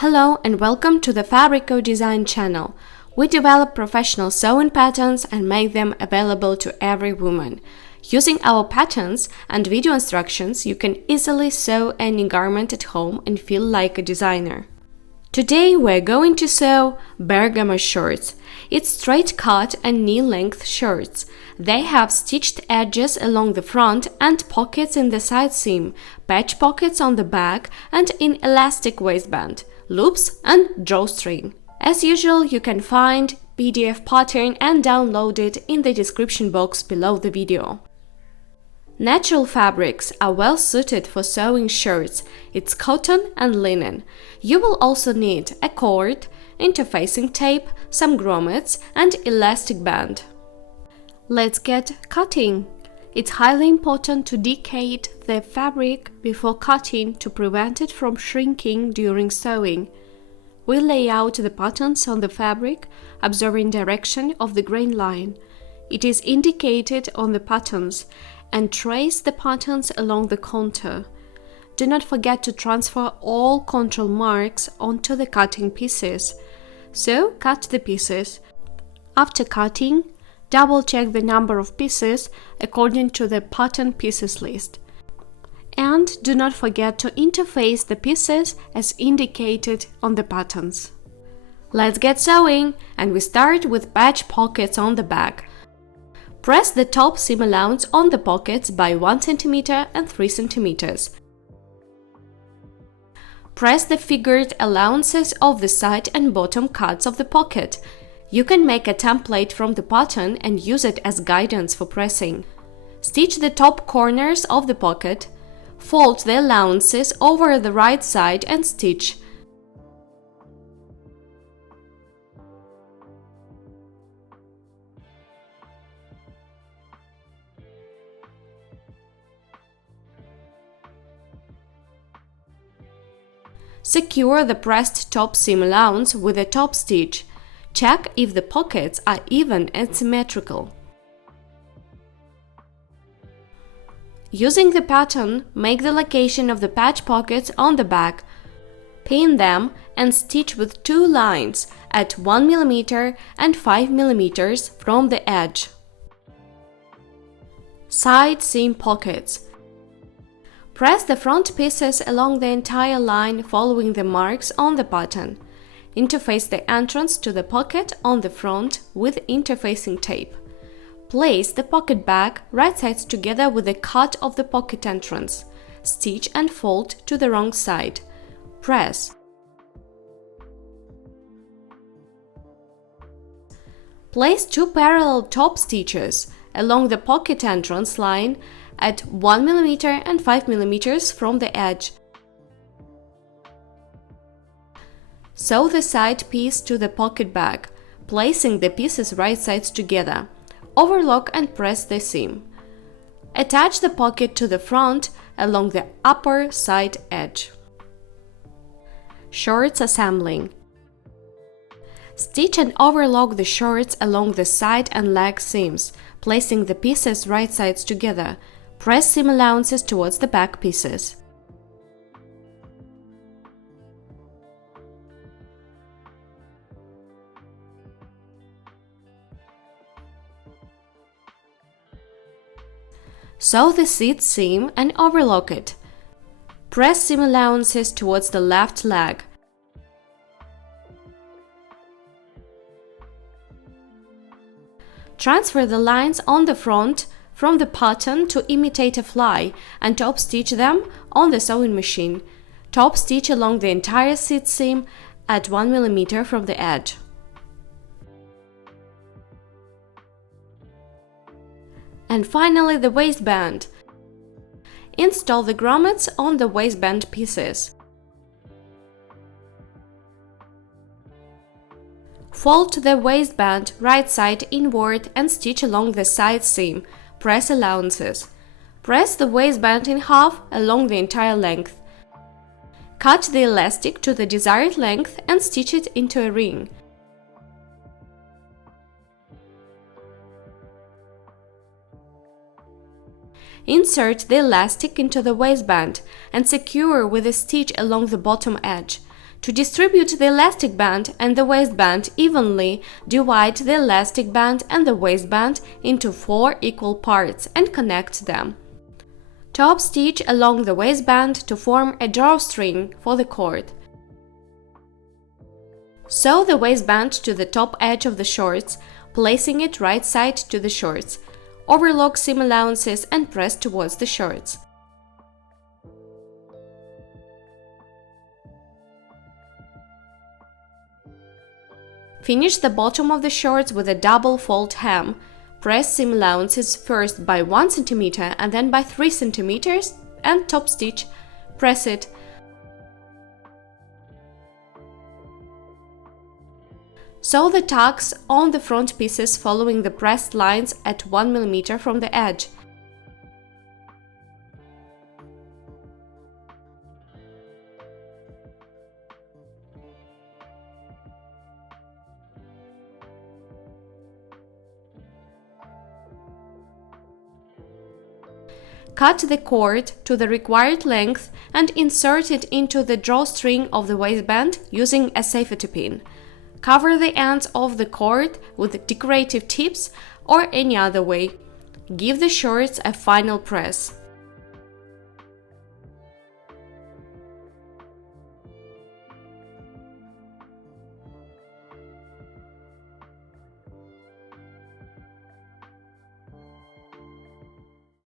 Hello and welcome to the Fabrico.Design channel. We develop professional sewing patterns and make them available to every woman. Using our patterns and video instructions, you can easily sew any garment at home and feel like a designer. Today we're going to sew Bergamo shirts. It's straight cut and knee-length shirts. They have stitched edges along the front and pockets in the side seam, patch pockets on the back and in elastic waistband, loops and drawstring. As usual, you can find PDF pattern and download it in the description box below the video. Natural fabrics are well suited for sewing shirts. It's cotton and linen. You will also need a cord, interfacing tape, some grommets and elastic band. Let's get cutting. It's highly important to decade the fabric before cutting to prevent it from shrinking during sewing. We lay out the patterns on the fabric, observing direction of the grain line. It is indicated on the patterns, and trace the patterns along the contour. Do not forget to transfer all control marks onto the cutting pieces. So cut the pieces. After cutting, double-check the number of pieces according to the pattern pieces list. And do not forget to interface the pieces as indicated on the patterns. Let's get sewing, and we start with patch pockets on the back. Press the top seam allowance on the pockets by 1 cm and 3 cm. Press the figured allowances of the side and bottom cuts of the pocket. You can make a template from the pattern and use it as guidance for pressing. Stitch the top corners of the pocket. Fold the allowances over the right side and stitch. Secure the pressed top seam allowance with a top stitch. Check if the pockets are even and symmetrical. Using the pattern, make the location of the patch pockets on the back. Pin them and stitch with two lines at 1 mm and 5 mm from the edge. Side seam pockets. Press the front pieces along the entire line following the marks on the pattern. Interface the entrance to the pocket on the front with interfacing tape. Place the pocket back right sides together with the cut of the pocket entrance. Stitch and fold to the wrong side. Press. Place two parallel top stitches along the pocket entrance line at 1 mm and 5 mm from the edge. Sew the side piece to the pocket back, placing the pieces right sides together. Overlock and press the seam. Attach the pocket to the front along the upper side edge. Shorts assembling. Stitch and overlock the shorts along the side and leg seams, placing the pieces right sides together. Press seam allowances towards the back pieces. Sew the seat seam and overlock it. Press seam allowances towards the left leg. Transfer the lines on the front from the pattern to imitate a fly and top stitch them on the sewing machine. Top stitch along the entire seat seam at 1 mm from the edge. And finally, the waistband. Install the grommets on the waistband pieces. Fold the waistband right side inward and stitch along the side seam. Press allowances. Press the waistband in half along the entire length. Cut the elastic to the desired length and stitch it into a ring. Insert the elastic into the waistband and secure with a stitch along the bottom edge. To distribute the elastic band and the waistband evenly, divide the elastic band and the waistband into 4 equal parts and connect them. Top stitch along the waistband to form a drawstring for the cord. Sew the waistband to the top edge of the shorts, placing it right side to the shorts. Overlock seam allowances and press towards the shorts. Finish the bottom of the shorts with a double fold hem. Press seam allowances first by 1 cm and then by 3 cm and top stitch. Press it. Sew the tucks on the front pieces following the pressed lines at 1 mm from the edge. Cut the cord to the required length and insert it into the drawstring of the waistband using a safety pin. Cover the ends of the cord with decorative tips or any other way. Give the shorts a final press.